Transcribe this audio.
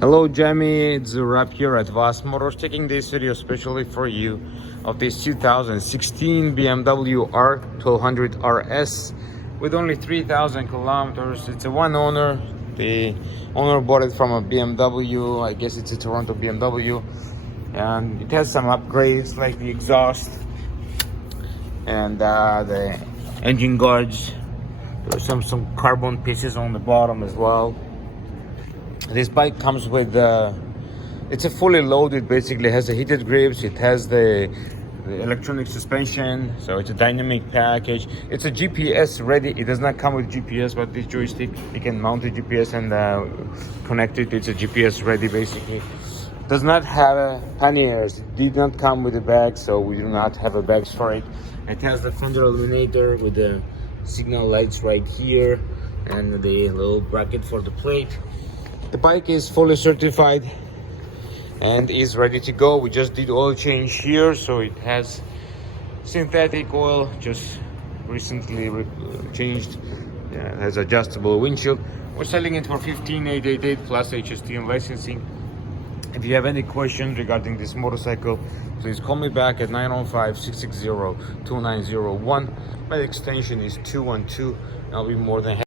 Hello Jamie, it's Rap here at Vos Motors, taking this video especially for you of this 2016 BMW R1200 RS with only 3,000 kilometers. It's a one owner. The owner bought it from a BMW, I guess it's a Toronto BMW, and it has some upgrades like the exhaust and the engine guards. There's some carbon pieces on the bottom as well. This bike comes with it's a fully loaded, basically has the heated grips, it has the electronic suspension, so it's a dynamic package. It's a GPS ready. It does not come with GPS, but this joystick you can mount the GPS and connect it. It's a GPS ready basically. Does not have panniers. It did not come with a bag, so we do not have a bags for it. It has the fender illuminator with the signal lights right here and the little bracket for the plate. The bike is fully certified and is ready to go. We just did oil change here, so it has synthetic oil just recently changed. Yeah, it has adjustable windshield. We're selling it for $15,888 plus HST and licensing. If you have any questions regarding this motorcycle, please call me back at 905-660-2901. My extension is 212. I'll be more than happy